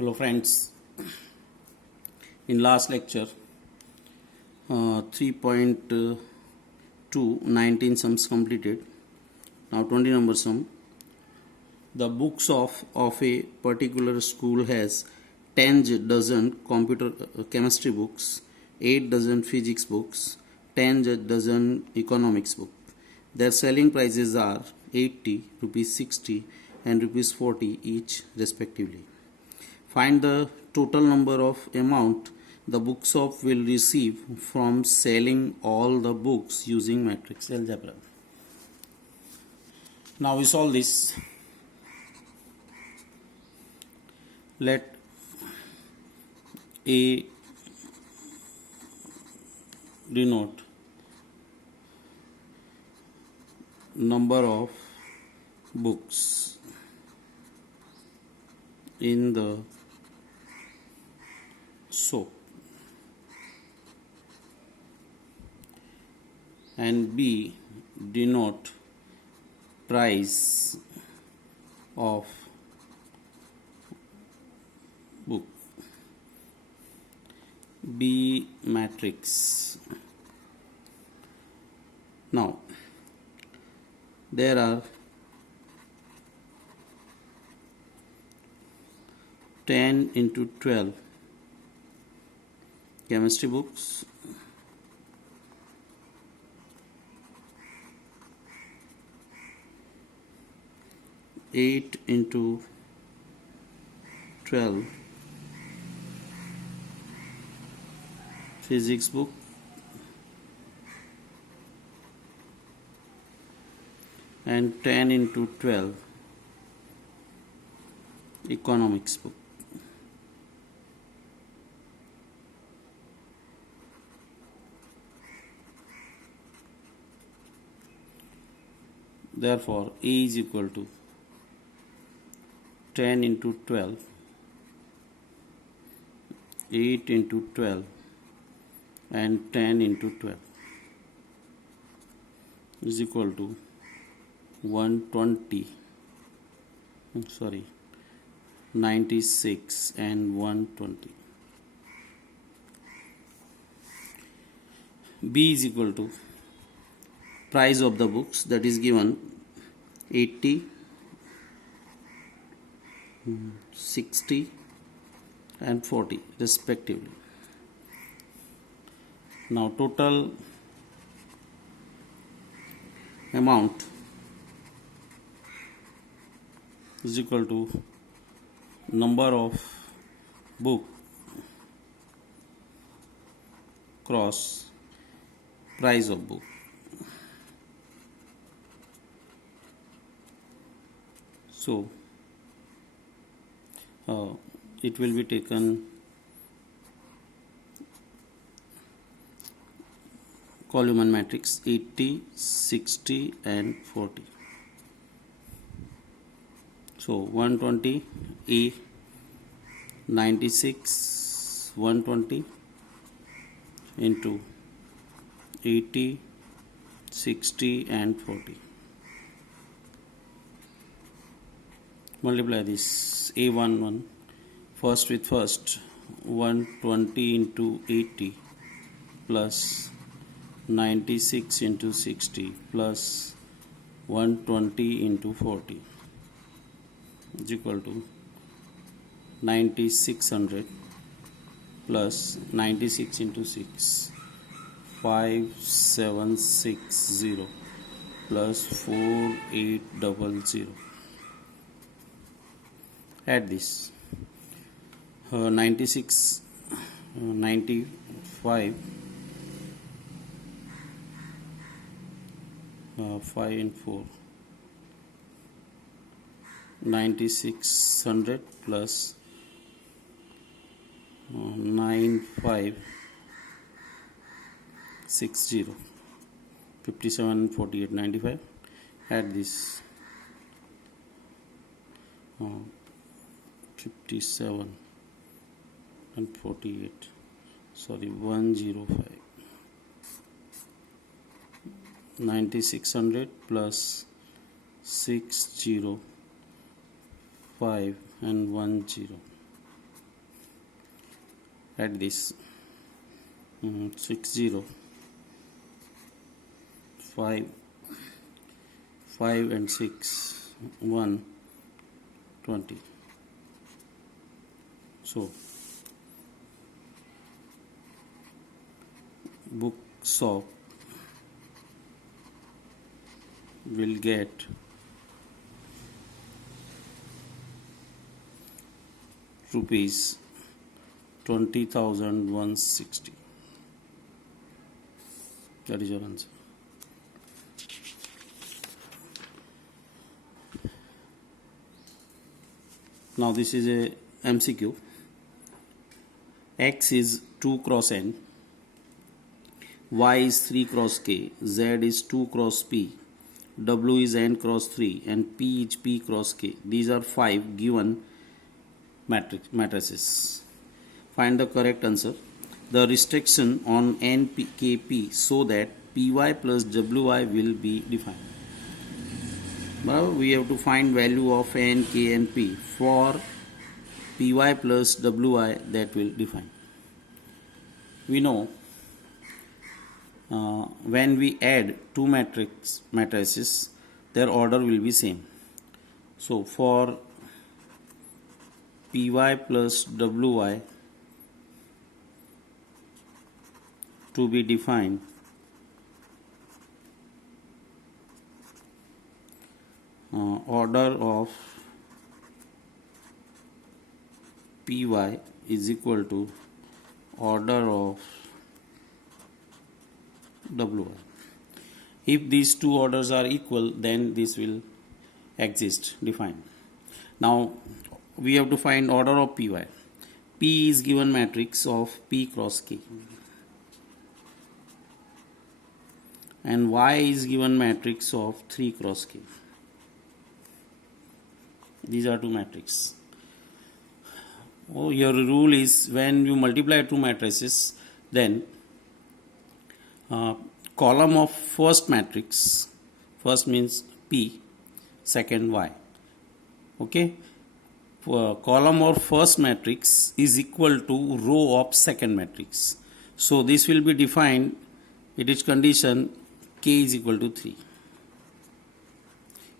Hello friends, in last lecture 3.2 19 sums completed. Now 20 number sum. The books of a particular school has 10 dozen computer chemistry books, 8 dozen physics books, 10 dozen economics book. Their selling prices are 80, rupees 60 and rupees 40 each respectively. Find the total number of amount the bookshop will receive from selling all the books using matrix algebra. Now we solve this. Let A denote number of books in the soap and B denote price of book. B matrix. Now there are 10 into 12 chemistry books, 8 into 12 physics book, and 10 into 12 economics book. Therefore, A is equal to 10 into 12, 8 into 12 and 10 into 12 is equal to 120, 96 and 120. B is equal to price of the books, that is given 80, 60 and 40 respectively. Now total amount is equal to number of book cross price of book. So it will be taken column and matrix 80, 60 and 40. So 120 A, 96 120 into 80, 60 and 40. Multiply this A11 first with first, 120 into 80 plus 96 into 60 plus 120 into 40 is equal to 9600 plus 96 into 6, 5760 plus 4800. Add this 96, 95, 5 and 4, 9600 plus 9560, 57 48 95. Add this 57 and 48, 105, 9600 plus 605 and 10 add this 6 0 5 5 and 6 1 20. So bookshop will get rupees 20,160. That is your answer. Now this is a MCQ. X is 2 cross n, Y is 3 cross k, Z is 2 cross p, W is n cross 3 and P is p cross k. These are 5 given matrices. Find the correct answer. The restriction on NKP so that PY plus WY will be defined. Well, we have to find value of N, K and P for PY plus WY that will define. We know when we add two matrices, their order will be same. So for PY plus WY to be defined, order of PY is equal to order of WY. If these two orders are equal, then this will exist, defined. Now we have to find order of PY. P is given matrix of P cross K and Y is given matrix of 3 cross K. These are two matrices. Your rule is when you multiply two matrices, then column of first matrix, first means P, second Y. Okay, column of first matrix is equal to row of second matrix. So this will be defined, it is condition K is equal to 3.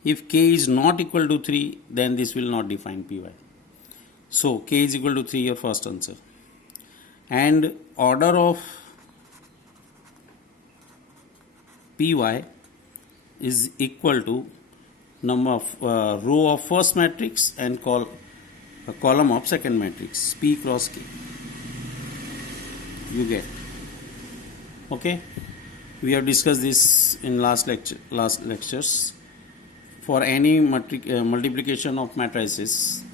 If K is not equal to 3, then this will not define PY. So K is equal to 3, your first answer. And order of PY is equal to number of row of first matrix and column of second matrix, P cross K. You get. Okay. We have discussed this in last lectures. For any multiplication of matrices,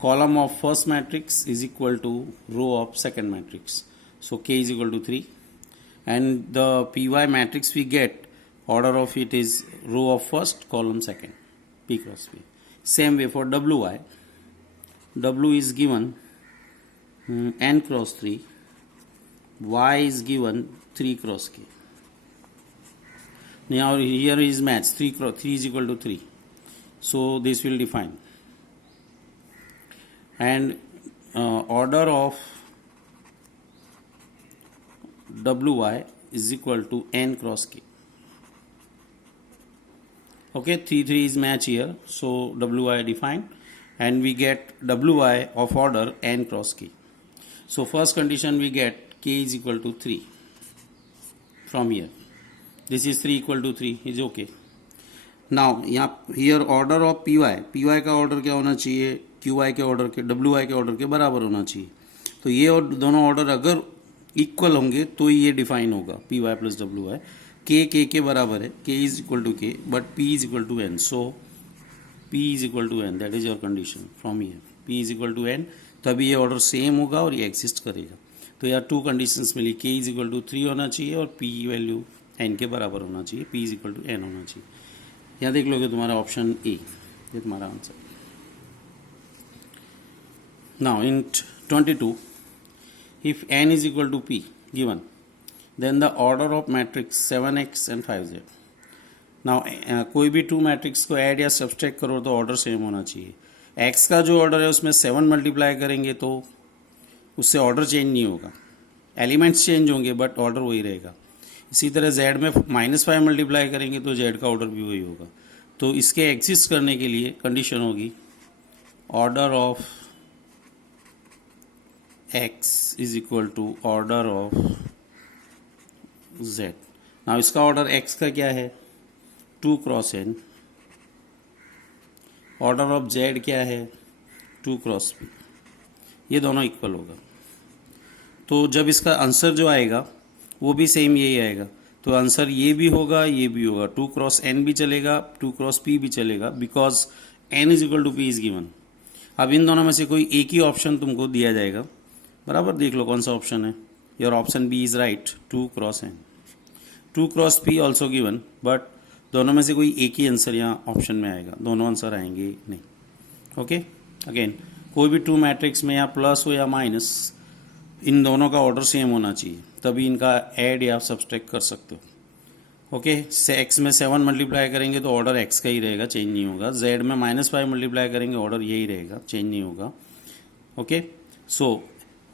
column of first matrix is equal to row of second matrix. So K is equal to 3. And the PY matrix we get, order of it is row of first, column second, P cross P. Same way for WY. W is given N cross 3. Y is given 3 cross K. Now here is match 3 is equal to 3. So this will define. And order of WY is equal to N cross K. Okay, 3 is match here. So WY defined. And we get WY of order N cross K. So first condition we get K is equal to 3 from here. This is 3 equal to 3 is okay. Now here order of PY का ऑर्डर क्या होना चाहिए, QY के ऑर्डर के, WY के ऑर्डर के बराबर होना चाहिए. तो ये और दोनों ऑर्डर अगर इक्वल होंगे तो ये डिफाइन होगा PY प्लस WY. K के बराबर है, K is equal to K but P is equal to N. So P is equal to N, that is your condition from here. P is equal to N, तभी ये order same होगा और ये एग्जिस्ट करेगा. तो यार टू कंडीशंस मिली, K is equal to 3 होना चाहिए और P वैल्यू N के बराबर होना चाहिए, P is equal to N होना चाहिए. यहाँ देख लोगे तुम्हारा ऑप्शन ए, ये तुम्हारा answer. Now in 22, if N is equal to P given, then the order of matrix 7x and 5z. Now कोई भी टू मैट्रिक्स को ऐड या सब्सट्रैक्ट करो तो ऑर्डर सेम होना चाहिए. x का जो ऑर्डर है उसमें 7 मल्टीप्लाई करेंगे तो उससे ऑर्डर चेंज नहीं होगा, एलिमेंट्स चेंज होंगे बट ऑर्डर वही रहेगा। इसी तरह z में -5 मल्टीप्लाई करेंगे तो z का ऑर्डर भी वही होगा। तो इसके एग्जिस्ट करने के लिए कंडीशन होगी order of x is equal to order of z। Now इसका ऑर्डर x का क्या है 2 cross n, order of z क्या है 2 क्रॉस p, ये दोनों इक्वल होगा। तो जब इसका आंसर जो आएगा वो भी सेम यही आएगा। तो आंसर ये भी होगा ये भी होगा, 2 क्रॉस n भी चलेगा 2 क्रॉस p भी चलेगा, because n is equal to p is given. अब इन दोनों में से कोई एक ही ऑप्शन तुमको दिया जाएगा, बराबर देख लो कौन सा ऑप्शन है। Your option B is right 2 cross n। 2 cross p also given, but दोनों में से कोई एक ही आंसर यहाँ ऑप्शन में आएगा, दोनों आंसर आएंगे नहीं। ओके, अगेन कोई भी 2 मैट्रिक्स में या प्लस हो या माइनस, इन दोनों का ऑर्डर सेम होना चाहिए, तभी इनका ऐड या सब्सट्रैक्ट कर सकते हो। ओके, x में 7 मल्टीप्लाई करेंगे तो ऑर्डर x का ही रहेगा, चेंज नहीं होगा। z में -5 मल्टीप्लाई करेंगे ऑर्डर यही रहेगा, चेंज नहीं होगा। Okay, so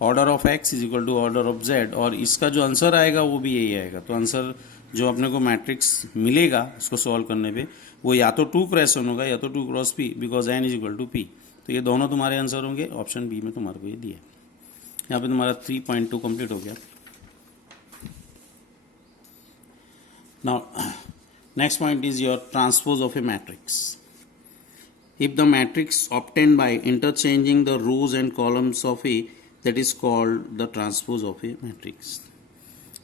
order of x is equal to order of z, और इसका जो आंसर आएगा वो भी यही आएगा। तो आंसर जो अपने को मैट्रिक्स मिलेगा उसको सॉल्व करने पे वो या तो 2 क्रॉस n होगा या तो 2 cross p, because n is equal to p। तो ये दोनों तुम्हारे आंसर होंगे, ऑप्शन बी में तुम्हारे को ये दिया। यहाँ पे तुम्हारा 3.2 कंप्लीट हो गया। Now, next point is your transpose of a matrix. If the matrix obtained by interchanging the rows and columns of A, that is called the transpose of a matrix.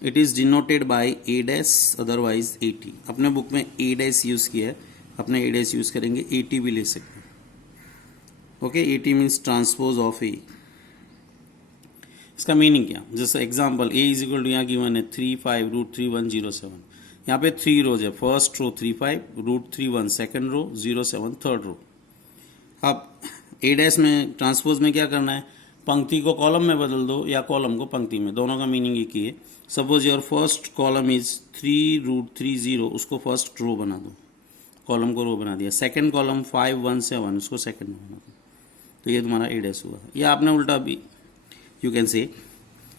It is denoted by A dash, otherwise AT. अपने book में A dash use किया है, अपने A dash use करेंगे, AT भी ले सकते हैं। ओके, AT means transpose of A. इसका मीनिंग क्या, जैसे example A is equal to यहाँ गिवन है 3 5 √3107। यहाँ पे 3 रोज है, first row 3 5 √31, second row 07, third row. अब ए डैश में ट्रांसपोज में क्या करना है, पंक्ति को कॉलम में बदल दो या कॉलम को पंक्ति में, दोनों का मीनिंग एक ही है। Suppose your first column is 3 √30, उसको फर्स्ट रो बना दो, कॉलम को रो बना दिया। सेकंड कॉलम 517, उसको सेकंड रो बना दो, तो ये तुम्हारा ए डैश हुआ। या आपने उल्टा भी you can say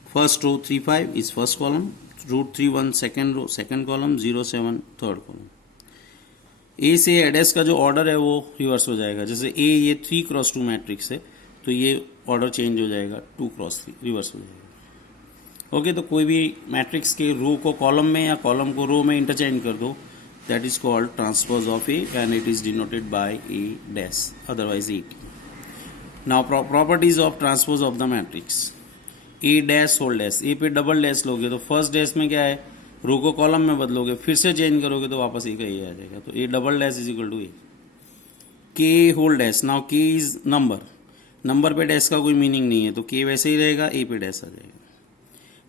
first row 3 5 is first column, √31 second row second column, 07 third column। A से एडेस का जो ऑर्डर है वो रिवर्स हो जाएगा। जैसे A ये 3 क्रॉस 2 मैट्रिक्स है तो ये ऑर्डर चेंज हो जाएगा, 2 क्रॉस 3 रिवर्स हो जाएगा। ओके, तो कोई भी मैट्रिक्स के रो को कॉलम में या कॉलम को रो में इंटरचेंज कर दो, that is called transpose of A and it is denoted by A dash, otherwise AT। Now properties of transpose of the matrix. A dash whole dash, A पे डबल डैश लोगे तो फर्स्ट डैश में क्या है, रो को कॉलम में बदलोगे, फिर से चेंज करोगे तो वापस ए का ए आ जाएगा। तो A double dash is equal to A. K whole dash, now K is number, number पे डैश का कोई मीनिंग नहीं है तो के वैसे ही रहेगा, ए पे डैश आ जाएगा।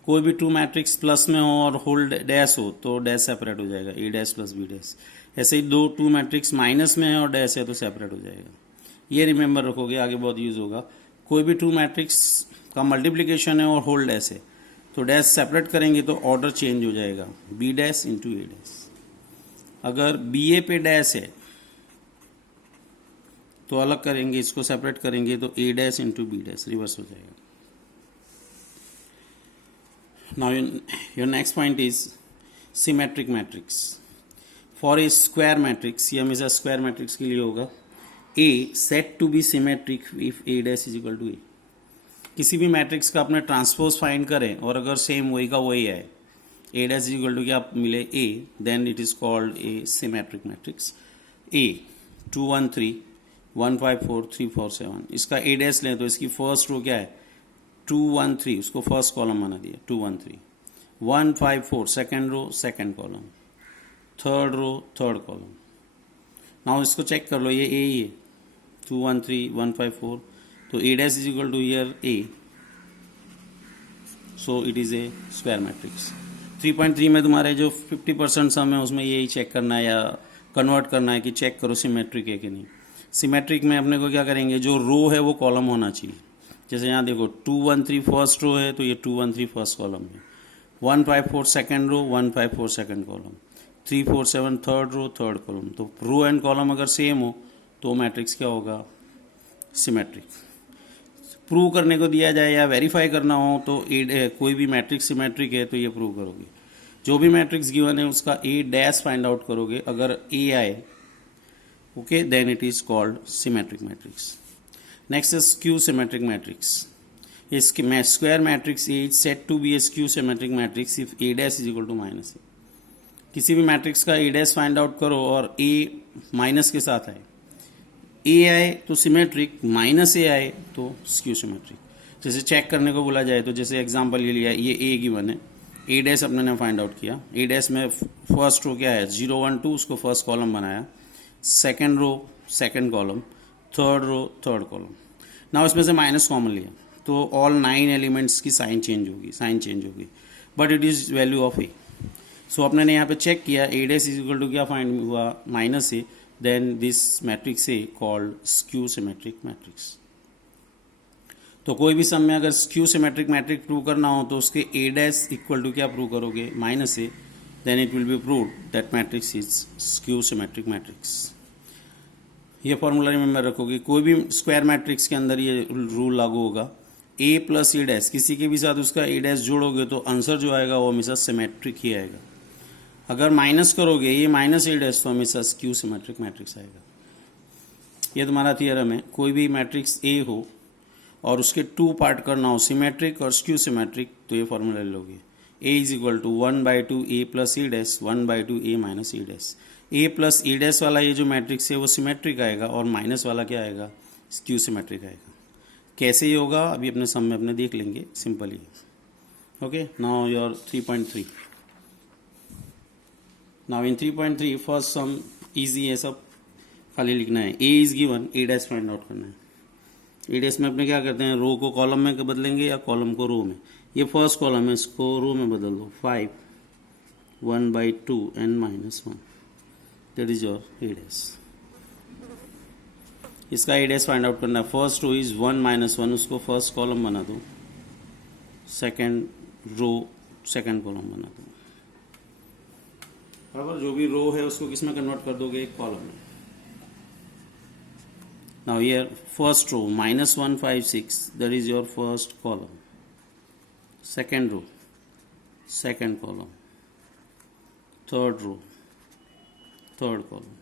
कोई भी 2 मैट्रिक्स प्लस में हो और होल डैश हो तो डैश सेपरेट हो जाएगा, ए डैश प्लस बी डैश। ऐसे ही 2 मैट्रिक्स माइनस में है और डैश है तो सेपरेट हो जाएगा। ये रिमेंबर रखोगे, आगे बहुत यूज होगा। कोई भी 2 मैट्रिक्स का मल्टीप्लिकेशन है और होल डैश है तो डैश सेपरेट करेंगे तो ऑर्डर चेंज हो जाएगा, बी डैश इंटू ए डैश। अगर बी ए पे डैश है तो अलग करेंगे, इसको सेपरेट करेंगे तो A dash into B dash reverse हो जाएगा। Now your next point is symmetric matrix. For a square matrix, ये हमेशा स्क्वायर मैट्रिक्स के लिए होगा, A set to be symmetric if A dash is equal to A। किसी भी मैट्रिक्स का अपने ट्रांसपोज फाइंड करें और अगर सेम वही का वही है, A dash is equal to क्या मिले A, then it is called a symmetric matrix। A 2 1 3 1 5 4 3 4 7, इसका A dash लें तो इसकी फर्स्ट रो क्या है 2 1 3, उसको फर्स्ट कॉलम बना दिया 2 1 3, 1 5 4 second row second column, third row third column. Now इसको चेक कर लो, ये ए ही है 2 1 3 1 5 4, तो A dash is equal to here A, so it is a square matrix. 3.3 में तुम्हारे जो 50% सम है उसमें यही चेक करना है या कन्वर्ट करना है कि चेक करो सिमेट्रिक है कि नहीं। सिमेट्रिक में अपने को क्या करेंगे, जो रो है वो कॉलम होना चाहिए। जैसे यहाँ देखो 2 1 3 फर्स्ट रो है तो ये 2 1 3 फर्स्ट कॉलम है, 1 5 4 second row 1 5 4 second column, 3 4 7 third row third column. तो रो एंड कॉलम अगर सेम हो तो मैट्रिक्स क्या होगा, सिमेट्रिक। प्रूव करने को दिया जाए या वेरीफाई करना हो तो कोई भी मैट्रिक्स सिमेट्रिक है तो ये प्रूव करोगे। जो भी मैट्रिक्स गिवन है उसका ए डैश फाइंड आउट करोगे, अगर ए आए okay then it is called symmetric matrix. Next is skew symmetric matrix. Square matrix A is set to be a skew symmetric matrix if A dash is equal to minus A. किसी भी मैट्रिक्स का ए dash find out करो और ए माइनस के साथ आए, ए आए तो सिमेट्रिक, माइनस ए आए तो स्क्यू सिमेट्रिक। जैसे चेक करने को बोला जाए तो जैसे एग्जांपल ये लिया, ये ए गिवन है, ए डैश अपने ने फाइंड आउट किया, ए डैश में फर्स्ट रो क्या है 0 1 2, उसको फर्स्ट कॉलम बनाया, second row second column, third row third column. ना उसमें से माइनस कॉमन लिया तो ऑल 9 एलिमेंट्स की साइन चेंज होगी, but it is value of A. So अपने ने यहाँ पे चेक किया A dash is equal to क्या फाइंड हुआ minus A, then this matrix A called skew symmetric matrix. तो कोई भी सम में अगर स्क्यू सिमेट्रिक मैट्रिक प्रूव करना हो तो उसके ए डैश इक्वल टू क्या प्रूव करोगे minus A, then it will be proved that matrix is skew symmetric matrix. ये फॉर्मूला रिमेंबर रखोगे, कोई भी स्क्वायर मैट्रिक्स के अंदर ये रूल लागू होगा, ए प्लस ए डैश किसी के भी साथ उसका ए डैश जोड़ोगे तो आंसर जो आएगा वो हमेशा सिमेट्रिक ही आएगा। अगर माइनस करोगे ये माइनस ए डैश तो हमेशा स्क्यू सिमेट्रिक मैट्रिक्स आएगा। ये तुम्हारा थियरम है, कोई भी मैट्रिक्स ए हो और उसके 2 पार्ट करना हो सिमेट्रिक और स्क्यू सिमेट्रिक तो ये फॉर्मूला ले लोगे, A is equal to 1/2 A plus A dash 1/2 A minus A dash. A plus A dash वाला ये जो मैट्रिक्स है वो सिमेट्रिक आएगा और माइनस वाला क्या आएगा स्क्यू सिमेट्रिक आएगा। कैसे ये होगा अभी अपने सम में अपने देख लेंगे, सिंपल ही। Okay, now your 3.3। Now in 3.3 first sum easy है, सब खाली लिखना है, A is given, A dash find out करना है। ए डैश में अपने क्या करते हैं, रो को कॉलम में बदलेंगे या कॉलम को रो में। ये फर्स्ट कॉलम है, इसको रो में बदल दो, 5 1/2 n -1, दैट इज योर ए डैश। इसका ए डैश फाइंड आउट करना है, फर्स्ट रो इज 1 -1, उसको फर्स्ट कॉलम बना दो, सेकेंड रो सेकेंड कॉलम बना दो, बराबर। जो भी रो है उसको किस में कन्वर्ट कर दोगे, एक कॉलम में। Now here first row -1 5 6, that is your first column, second row second column, third row third column.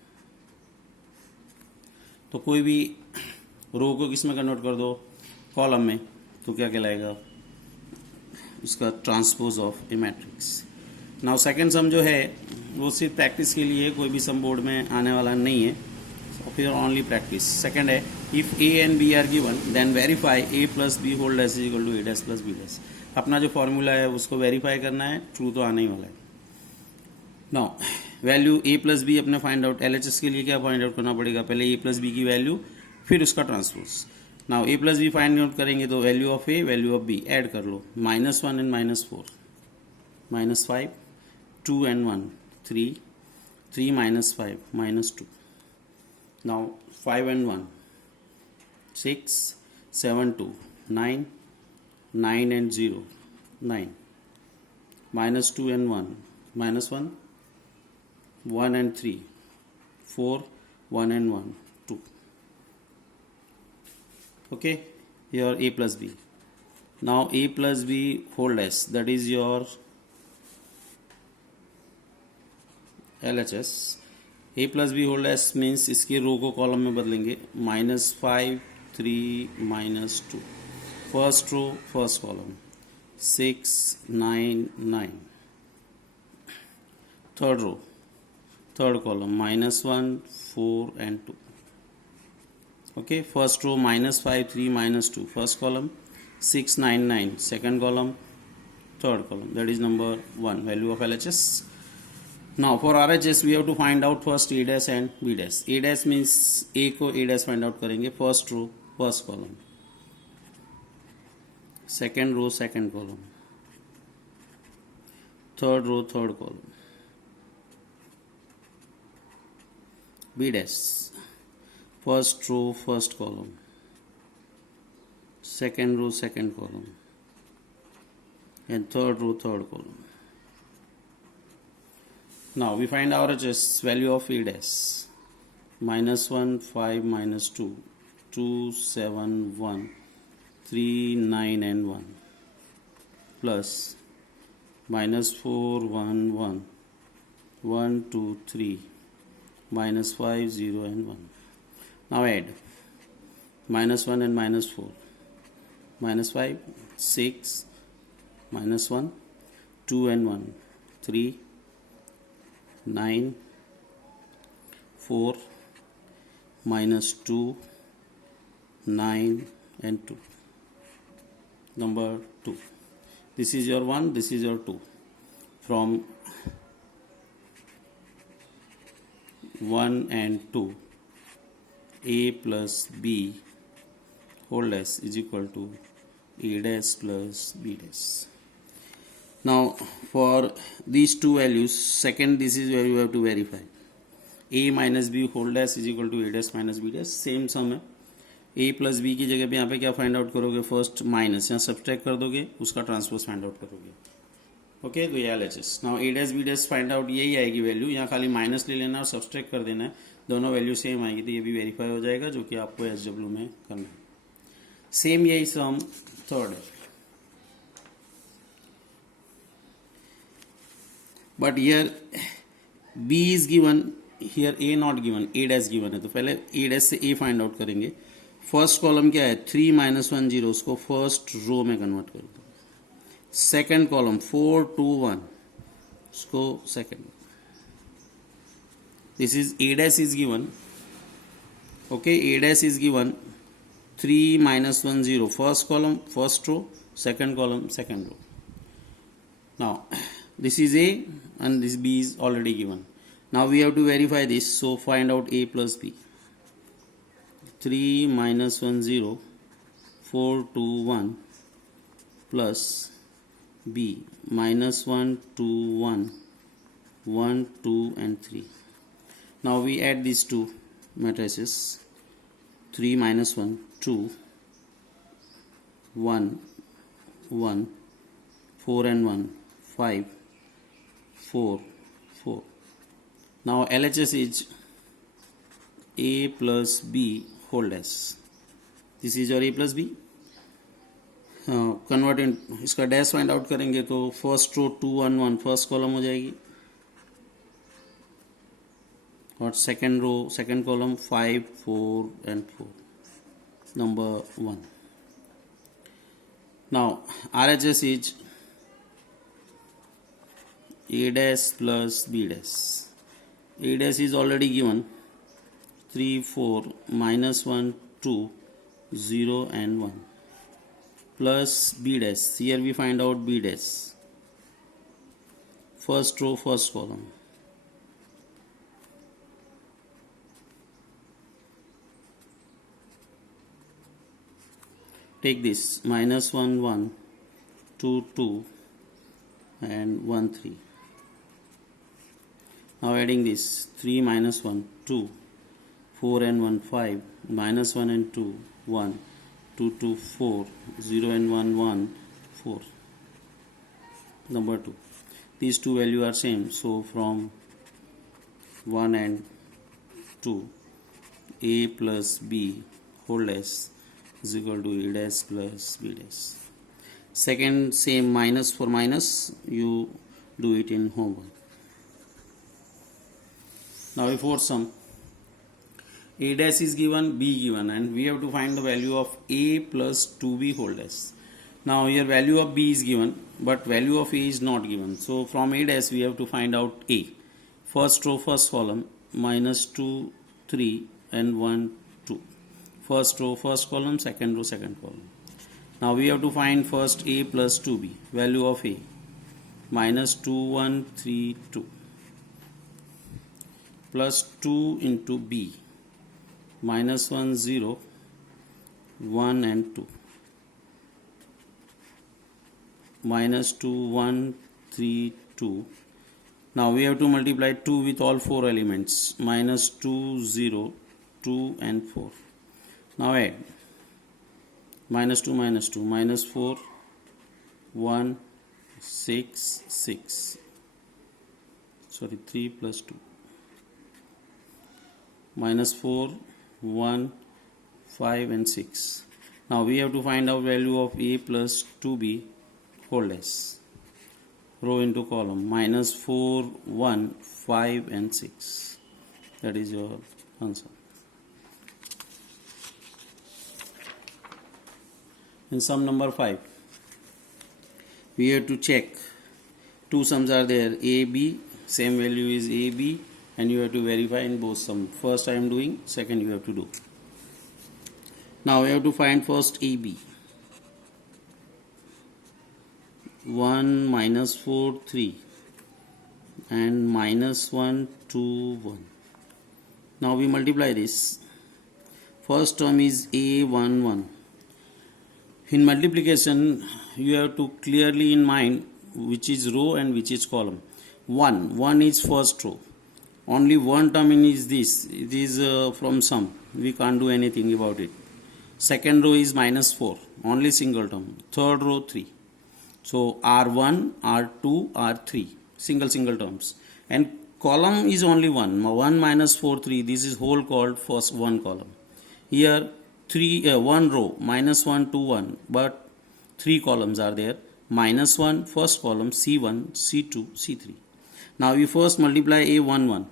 तो कोई भी रो को किस में कन्वर्ट कर दो, कॉलम में, तो क्या कहलाएगा उसका transpose of A matrix. Now second sum जो है वो सिर्फ प्रैक्टिस के लिए, कोई भी सम बोर्ड में आने वाला नहीं है, फिर ओनली प्रैक्टिस। सेकेंड है, if A and B are given then verify A plus B whole dash is equal to A dash plus B dash. अपना जो फॉर्मूला है उसको वेरीफाई करना है, ट्रू तो आने ही वाला है। Now value A plus B अपने फाइंड आउट, एलएचएस के लिए क्या फाइंड आउट करना पड़ेगा, पहले ए प्लस बी की वैल्यू फिर उसका transpose. Now A plus B find out करेंगे तो value of A value of B add कर लो, -1 एंड -4 -5 2 and 1 3 3 -5 -2। now 5 and 1 6 7 2 9 9 and 0 9 -2 and 1 -1 1 and 3 4 1 and 1 2। okay, your a plus b। now a plus b whole dash, that is your LHS। a plus b whole dash means इसके रो को कॉलम में बदलेंगे, -5 3 -2, first row first column 6 9 9, third row third column -1 4 and 2। okay, first row -5 3 -2, first column 6 9 9, second column third column, that is number 1 value of LHS। now for RHS we have to find out first A dash and B dash। A dash means A को A dash find out करेंगे, first row first column, second row second column, third row third column। B dash first row first column, second row second column, and third row third column। now we find RHS value of A dash, -1 5 -2 2 7 1 3, 9 and 1 plus minus 4, 1, 1, 1, 2, 3, minus 5, 0 and 1. Now add minus 1 and minus 4, minus 5, 6, minus 1, 2 and 1, 3, 9, 4, minus 2, 9 and 2. Number 2. This is your 1, this is your 2. From 1 and 2, a plus b whole dash is equal to a dash plus b dash. Now for these two values, second, this is where you have to verify. A minus b whole dash is equal to a dash minus b dash. Same sum है. a plus B की जगह पे यहाँ पे क्या find out करोगे? First minus, यहाँ सब्सट्रैक्ट कर दोगे, उसका ट्रांसपोज फाइंड आउट करोगे. ओके, तो ये LHS. Now a dash b dash find out यही आएगी वैल्यू. यहाँ खाली माइनस ले लेना और सब्सट्रैक्ट कर देना है, दोनों वैल्यू सेम आएगी, तो ये भी वेरीफाई हो जाएगा, जो कि आपको SW में करना है. सेम यही सम थर्ड है. But here b is given, here a not given, a dash given है, तो पहले a डैश से a फाइंड आउट करेंगे. फर्स्ट कॉलम क्या है? 3 minus 1 0, उसको फर्स्ट रो में कन्वर्ट कर दो. सेकेंड कॉलम 4 2 1, उसको second. This is a dash is given. Okay, a dash is given 3 minus 1 0, first column first row, second column second row. Now this is a and this b is already given. Now we have to verify this, so find out a plus b. 3 minus 1 0, 4 2 1 plus b minus 1 2 1, 1 2 and 3. Now we add these two matrices. 3 minus 1 2, 1 1, 4 and 1 5, 4 4. Now LHS is a plus b whole dash. This is your a plus b. Convert in, इसका dash find out करेंगे तो first row 2 1 1 first column हो जाएगी, और second row second column 5 4 and 4. Number 1. Now RHS is a dash plus b dash. A dash is already given, 3 4 minus 1 2 0 and 1 plus b dash. Here we find out b dash. First row first column. Take this, minus 1 1 2 2 and 1 3. Now adding this, 3 minus 1 2, 4 and 1 5, minus 1 and 2 1, 2 2 4, 0 and 1 1 4. Number 2. These two values are same, so from 1 and 2, a plus b whole dash is equal to a dash plus b dash. Second, same minus for minus, you do it in homework. Now before sum, a dash is given, b given, and we have to find the value of a plus 2b whole dash. Now here value of b is given, but value of a is not given. So from a dash we have to find out a. First row first column, minus 2 3 and 1 2. First row first column, second row second column. Now we have to find first a plus 2b. Value of a, minus 2 1 3 2 plus 2 into b, minus 1 0 1 and 2, minus 2 1 3 2. Now we have to multiply 2 with all 4 elements, minus 2 0 2 and 4. Now add minus 2 minus 2, minus 4 1 6 6, sorry 3 plus 2, minus 4 1 5 and 6. Now we have to find out value of a plus 2b whole dash. Row into column minus 4, 1, 5 and 6. That is your answer. In sum number 5, we have to check two sums are there, a, b, same value is a, b, and you have to verify in both sum. First I am doing, second you have to do. Now we have to find first a, b. 1 minus 4 3 and minus 1 2 1. Now we multiply this. First term is a 1 1. In multiplication you have to clearly in mind which is row and which is column. 1 is first row. Only one term in is this. It is from sum. We can't do anything about it. Second row is minus 4. Only single term. Third row 3. So R1, R2, R3, single terms, and column is only 1 minus 4 3. This is whole called first one column. Here 1 row minus 1 2 1, but 3 columns are there. Minus 1 first column, C1, C2, C3. Now we first multiply a 1 1.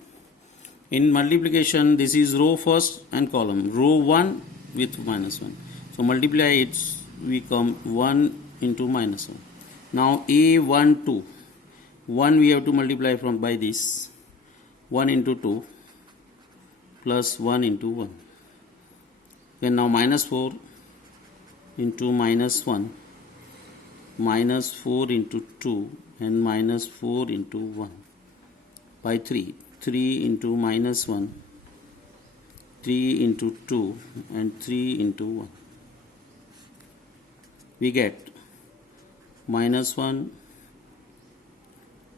In multiplication this is row first and column. Row 1 with minus 1. So multiply it, we come 1 into minus 1. Now a 1 2, 1 we have to multiply from by this, 1 into 2 plus 1 into 1. Then now minus 4 into minus 1, minus 4 into 2 and minus 4 into 1 by 3, 3 into minus 1, 3 into 2 and 3 into 1. We get minus 1,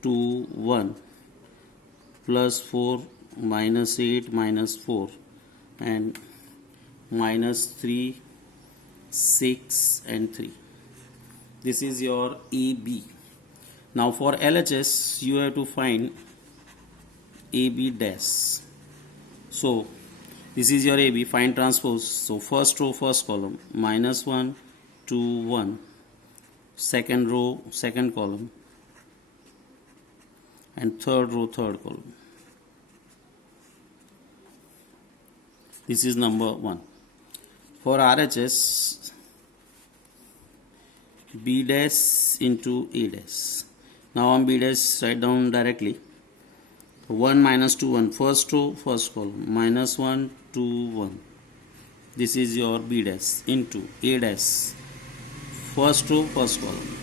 2, 1 plus 4 minus 8 minus 4 and minus 3, 6 and 3. This is your AB. Now for LHS you have to find AB dash. So this is your AB, find transpose. So first row first column minus 1, 2, 1. Second row second column and third row third column. This is number 1. For RHS, B dash into A dash. Now on B dash write down directly. 1 minus 2 1, first row first column, minus 1 2 1. This is your B dash into A dash, first row first column.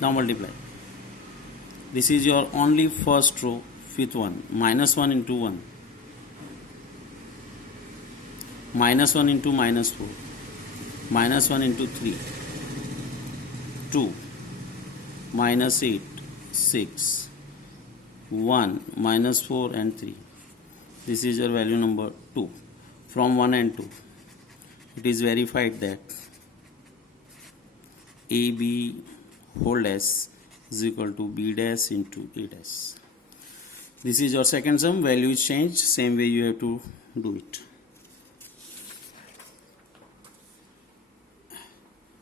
Now multiply. This is your only first row with 1, minus 1 into 1, minus 1 into minus 4, minus 1 into 3, 2, minus 8, 6, 1, minus 4 and 3. This is your value number 2 from 1 and 2. It is verified that AB whole dash is equal to B dash into A dash. This is your second sum. Value is changed. Same way you have to do it.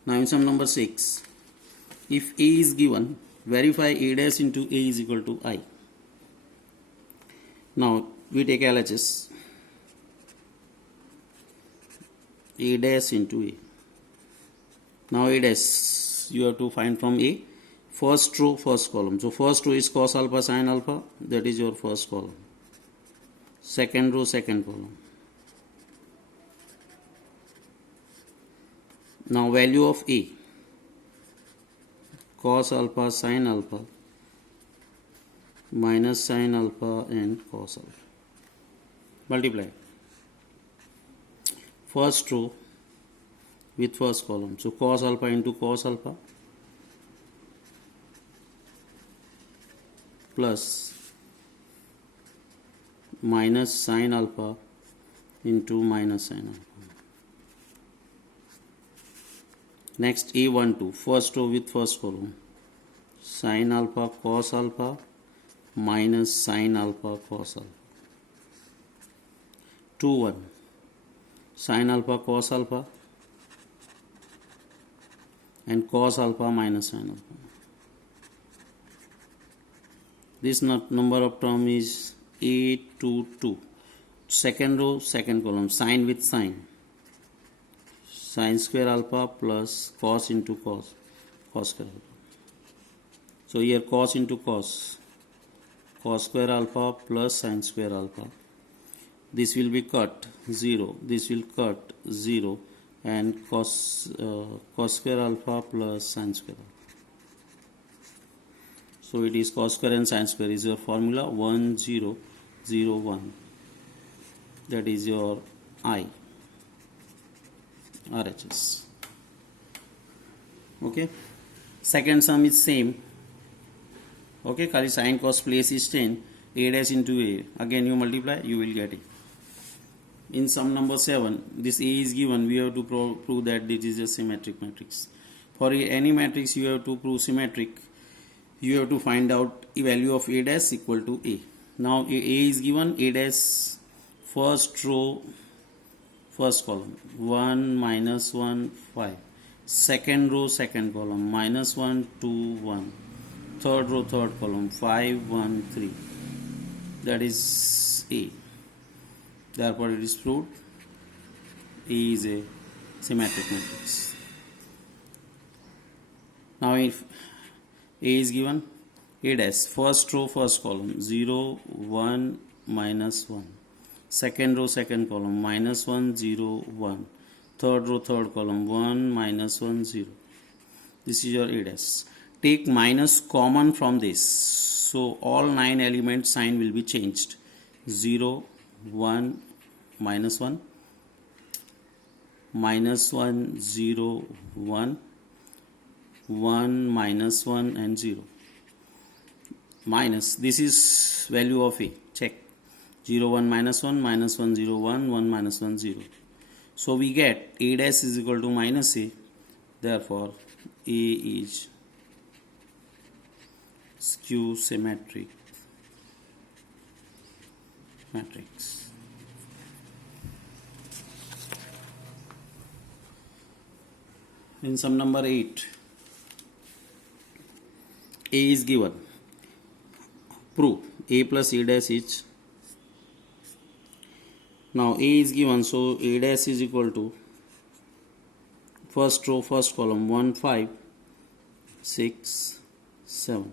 Now in sum number 6, if A is given, verify A dash into A is equal to I. Now we take LHS. A dash into A. Now A dash you have to find from A. First row first column. So first row is cos alpha sin alpha. That is your first column. Second row second column. Now value of A. Cos alpha sin alpha minus sin alpha and cos alpha. Multiply. First row with first column. So cos alpha into cos alpha plus minus sin alpha into minus sin alpha. Next A12, first row with first column. Sin alpha cos alpha minus sin alpha cos alpha. 2 1. sin alpha cos alpha and cos alpha minus sin alpha. This number of term is a to 2. Second row, second column, sin with sin, sin square alpha plus cos into cos, cos square alpha. So here cos into cos, cos square alpha plus sin square alpha. This will be cut 0, this will cut 0, and cos square alpha plus sin square alpha. So it is cos square and sin square is your formula 1 0 0 1. That is your I, RHS. Okay. Second sum is same. Okay, खाली sin cos place is 10, a dash into a. Again you multiply, you will get it. In sum number 7, this a is given. We have to prove that this is a symmetric matrix. For any matrix you have to prove symmetric. You have to find out the value of a dash equal to a. Now a is given, a dash first row, first column 1 minus 1 5. Second row, second column minus 1 2 1. Third row, third column 5 1 3. That is a. Therefore it is proved a is a symmetric matrix. Now if a is given, a dash first row, first column 0 1 minus 1. Second row, second column minus 1 0 1. Third row, third column 1 minus 1 0. This is your a dash. Take minus common from this, so all 9 elements sign will be changed. 0 1 minus 1 minus 1 0 1 1 minus 1 and 0. Minus, this is value of a. Check 0 1 minus 1 minus 1 0 1 1 minus 1 0. So we get a dash is equal to minus a. Therefore a is skew symmetric matrix. In sum number 8, a is given. Prove a plus a dash is. Now a is given, so a dash is equal to first row, first column 1 5 6 7.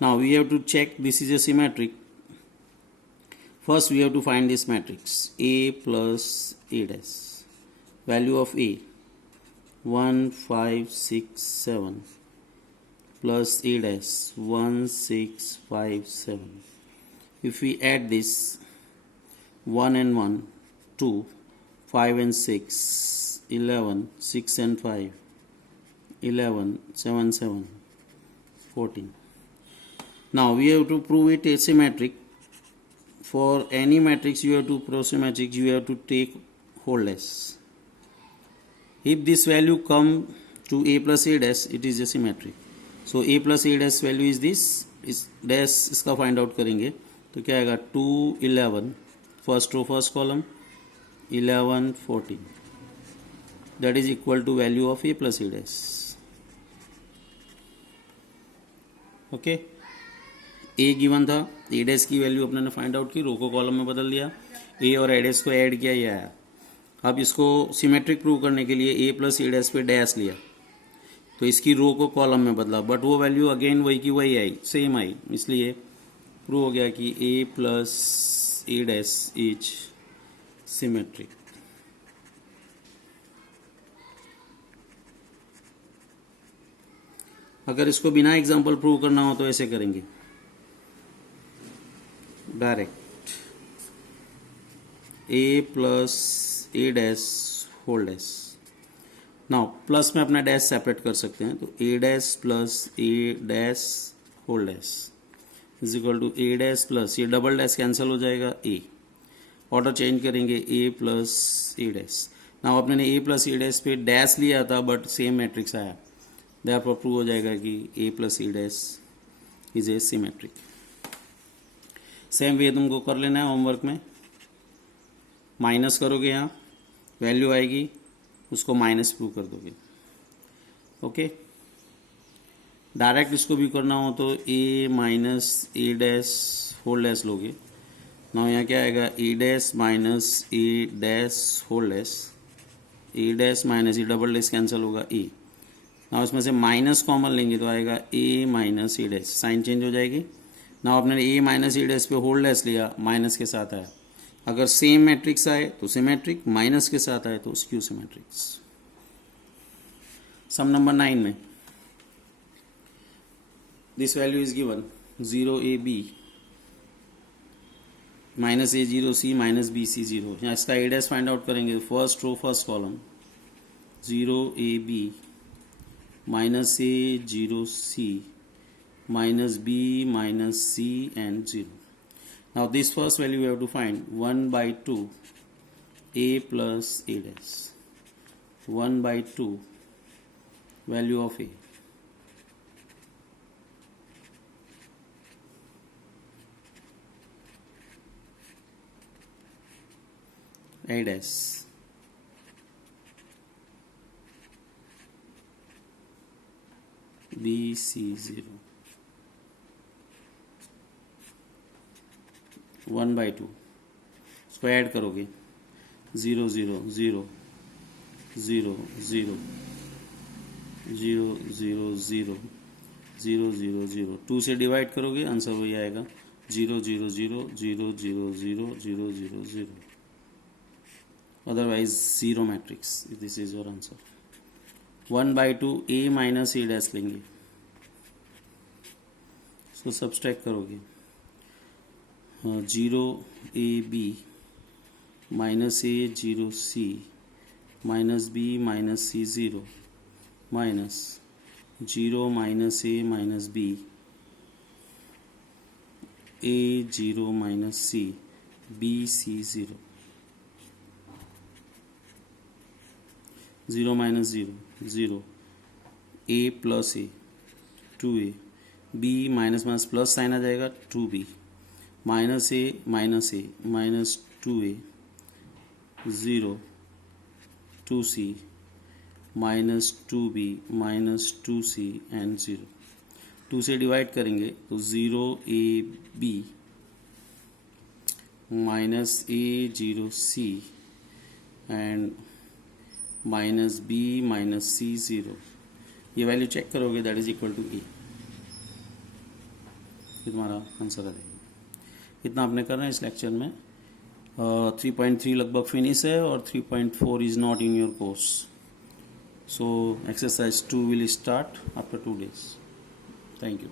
Now we have to check this is a symmetric. First we have to find this matrix a plus a dash. Value of a 1 5 6 7 plus a dash 1 6 5 7. If we add this 1 and 1 2, 5 and 6 11, 6 and 5 11, 7 7 14. Now we have to prove it asymmetric. For any matrix you have to prove symmetric, you have to take whole dash. If this value come to a plus a dash, it is asymmetric. So a plus a dash value is this, इस dash इसका find out करेंगे तो क्या आएगा 2 11, first row first column 11 14. That is equal to value of a plus a dash. Okay. ए गिवन था, ए डैश की वैल्यू अपने ने फाइंड आउट की, रो को कॉलम में बदल दिया, ए और ए डैश को ऐड किया, ये आया. अब इसको सिमेट्रिक प्रूव करने के लिए ए प्लस ए डैश पे डैश लिया तो इसकी रो को कॉलम में बदला, बट वो वैल्यू अगेन वही की वही आई, सेम आई, इसलिए प्रूव हो गया कि A plus A dash is symmetric. अगर इसको बिना एग्जांपल प्रूव करना हो तो ऐसे करेंगे direct A plus A dash whole dash. Now plus में अपना डैश सेपरेट कर सकते हैं तो A dash plus A dash whole dash is equal to A dash plus ये डबल डैश कैंसिल हो जाएगा ए, ऑर्डर चेंज करेंगे A plus A dash. Now अपने ने ए प्लस ए डैश पे डैश लिया था बट सेम मैट्रिक्स आया, देयरफॉर प्रूव हो जाएगा कि A plus A dash is a symmetric. Same way तुमको कर लेना है होमवर्क में. माइनस करोगे यहाँ वैल्यू आएगी उसको माइनस प्रूव कर दोगे। ओके, डायरेक्ट इसको भी करना हो तो a minus A dash whole dash लोगे। ना यहाँ क्या आएगा, A dash minus A dash whole dash, A dash minus A double dash cancel होगा ए। ना उसमें से माइनस कॉमन लेंगे तो आएगा ए minus A dash, sign change हो जाएगी। ना आपने ए माइनस ए डैश पे होल डैश लिया, माइनस के साथ आया। अगर सेम मैट्रिक्स आए तो सिमेट्रिक, माइनस के साथ आए तो स्क्यू सिमेट्रिक्स। सम नंबर 9 में this value is given 0ab minus A 0c minus B C 0। यहाँ इसका ए डैश फाइंड आउट करेंगे, first row first column 0ab minus A 0c minus b minus c and 0. Now this first value we have to find 1 by 2 a plus a dash, 1 by 2 value of a dash, b c 0, 1 by 2 इसको ऐड करोगे 0 0 0 0 0 0 0 0 0 0 0 2 से डिवाइड करोगे आंसर वही आएगा 0 0 0 0 0 0 0 0 0, otherwise zero matrix. This is your answer. 1 by 2 a minus A dash लेंगे, इसको subtract करोगे 0ab minus A 0c minus b minus c 0 minus 0 minus A minus b a 0 minus c b c 0, 0 minus 0 0, a plus A 2a, b minus minus plus sign आ जाएगा 2b, minus A minus 2a 0 2c minus 2b minus 2c and 0। 2 से डिवाइड करेंगे तो 0ab minus A 0c and minus b minus c 0। ये value check करोगे that is equal to ए, ये तुम्हारा आंसर आ जाएगा। इतना आपने करना है इस लेक्चर में। 3.3 लगभग फिनिश है और 3.4 is not in your course, so exercise 2 will start after 2 days। Thank you.